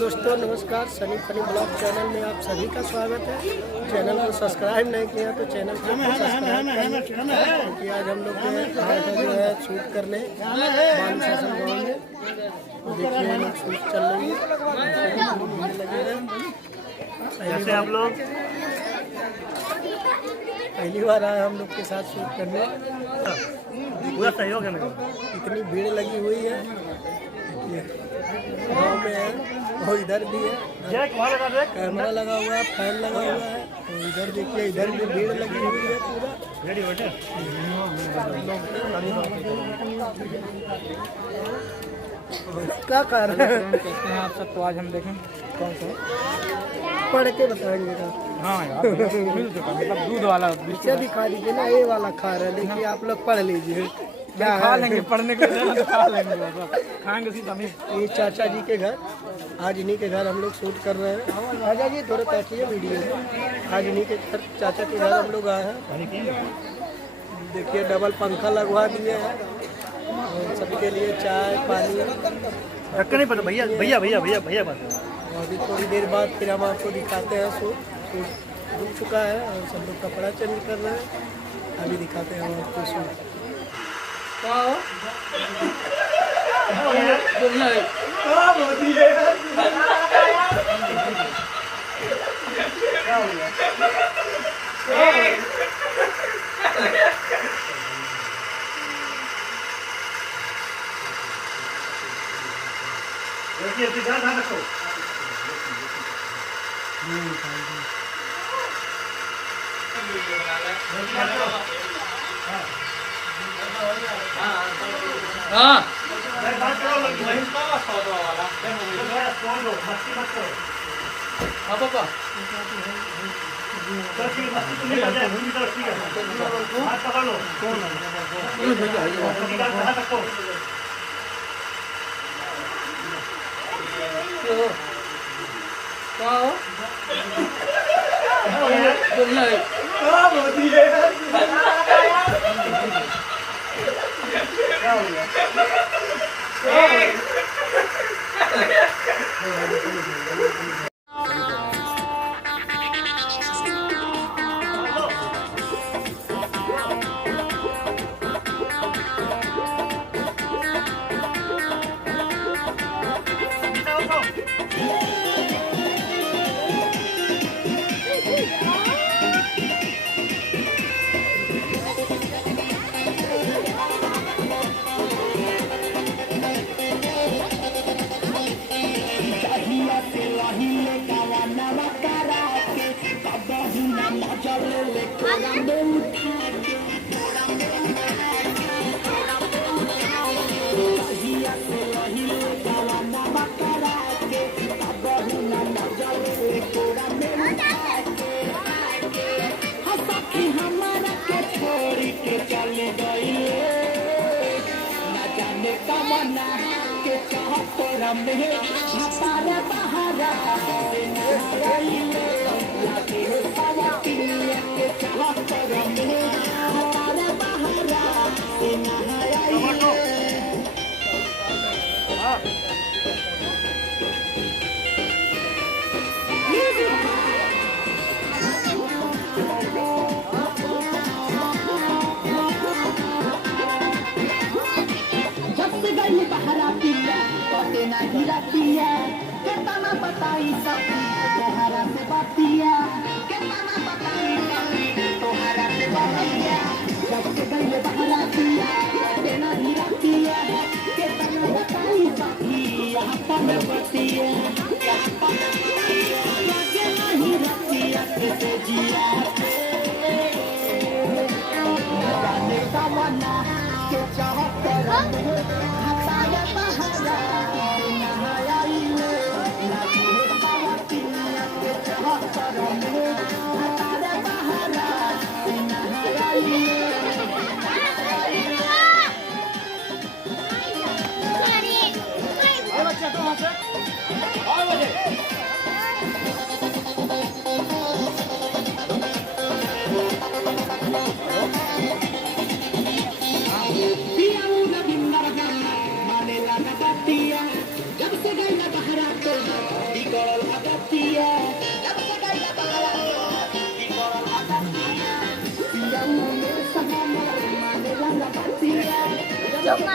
दोस्तों नमस्कार, Sunny funny blog channel में आप सभी का स्वागत है। चैनल को सब्सक्राइब नहीं किया तो चैनल को सब्सक्राइब करें, क्योंकि आज हम लोग आए थे जो है शूट करने बाल शासन गाँव में। तो देखिए हम लोग शूट चल रही है, लगे हैं। ऐसे आप लोग पहली बार आए हम लोग के साथ शूट करने, पूरा सहयोग है मेरा। इतनी भीड़ लगी हुई है। गाँव में है और इधर भी है, कैमरा लगा हुआ है, फैन लगा हुआ है। और इधर देखिए, इधर भी भीड़ लगी हुई है पूरा। रेडी बेटे क्या खा रहे हैं? कहते हैं आप सब। तो आज हम देखें कौन सा पढ़ के बताएंगे ना। हाँ यार मिल चुका, मतलब दूध वाला पीछे दिखा दीजिए ना, ये वाला खा रहे हैं। देखिए आप लोग पढ़ लीजिए, क्या खा है? लेंगे, पढ़ने को देना तो खा लेंगे, खाएंगे सीधा में। ये चाचा जी के घर, आज इन्हीं के घर हम लोग शूट कर रहे हैं। आजा जी थोड़ा ताकिए वीडियो में। आज इन्हीं के घर, चाचा के घर हम लोग आए हैं। देखिए डबल पंखा लगवा दिए हैं और सबके लिए चाय पानी। रखा नहीं पता भैया भैया भैया भैया भैया बात। अभी थोड़ी देर बाद फिर हम आपको दिखाते हैं शूट रुक चुका है और सब लोग कपड़ा चेंज कर रहे हैं। अभी दिखाते हैं हम आपको शूट। ध्यान रखो। हाँ हाँ पापा Bye.